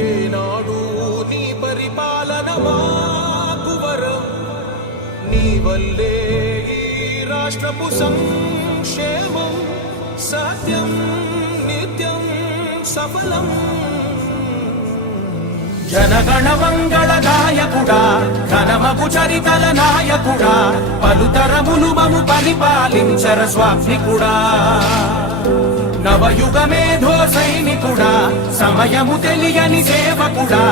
ఏనాడు నీ పరిపాలన మాకు వరం, నీ వల్లే ఈ రాష్ట్రపు సంక్షేమం సత్యం నిత్యం సఫలం. జనగణ మంగళ నాయకుడా, ఘనమగు చరితల నాయకుడా, పలుతరములు మము పరిపాలించర స్వామికుడా. నవయుగ మేధో సైనికుడా, సమయము తెలియని సేవకుడా,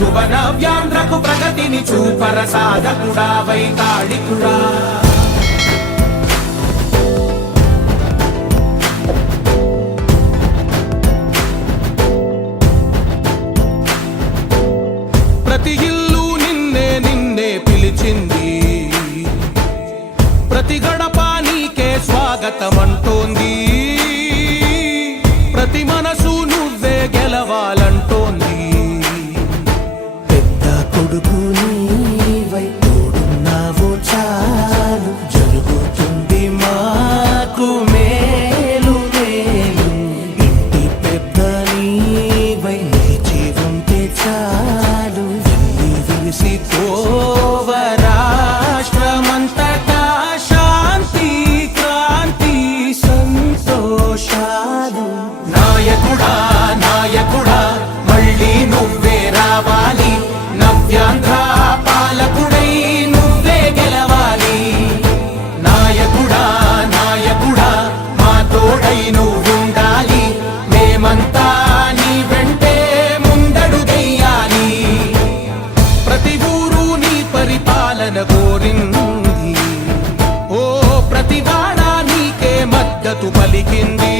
యువ నవ్యాంధ్రకు ప్రగతిని చూపర సాధకుడా, వైతాళికుడా. ప్రతి ఇల్లు నిన్నే నిన్నే పిలిచింది, ప్రతి గడప నీకే స్వాగతమంటోంది, ప్రతి మనసు నువ్వే గెలవాలంటోంది. పెద్ద కొడుకు నీవై తోడున్నావు చాలు, జరుగుతుంది మాకు మేలు మేలు. ఇంటి పెద్ద నీవై నిలిచి ఉంటే చాలు, ఎల్లి విరిసి పోవ రాష్ట్రమంతటా శాంతి క్రాంతి సంతోషాలు. నాయకుడా నాయకుడా మళ్ళీ నువ్వే రావాలి, నవ్యాంధ్ర పాలకుడై నువ్వే గెలవాలి. నాయకుడా నాయకుడా మా తోడై నువ్వుండాలి, మేమంతా నీ వెంటే ముందడుగెయ్యాలి. ప్రతి ఊరు నీ పరిపాలన కోరింది, ఓ ప్రతి వాడ నీకే మద్దతు పలికింది.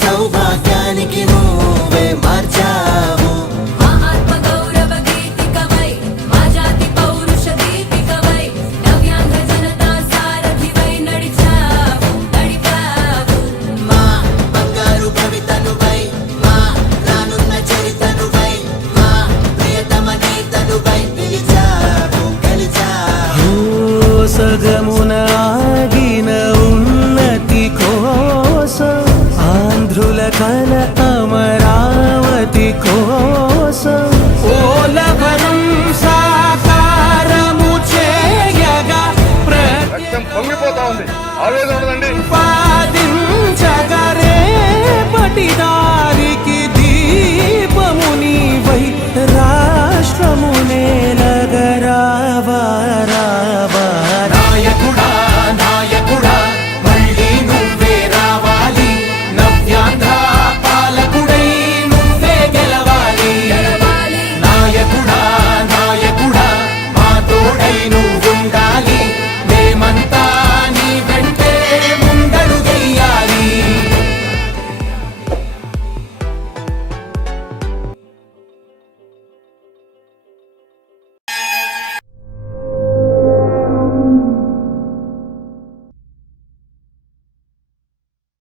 సౌభాగ్యానికి నువ్వే మార్చావు, మా ఆత్మ గౌరవ గీతికవై, మా జాతి పౌరుష దీపికవై, నవ్యాంధ్ర జనతా సారథివై నడిచావు నడిపావు. మా బంగారు భవితనువై, మా రానున్న చరితనువై, మా ప్రియతమ నేతనువై పిలిచావు గెలిచావు. సగమున ఆగిన ఉన్నతి కోసం, ఆంధ్రుల కల అమరావతి కోసం, పోలవరం సాకారము చేయగా పొంగిపోతా ఉంది, ఆవేదన ఉండదండి. పాదించగరే పటిదారి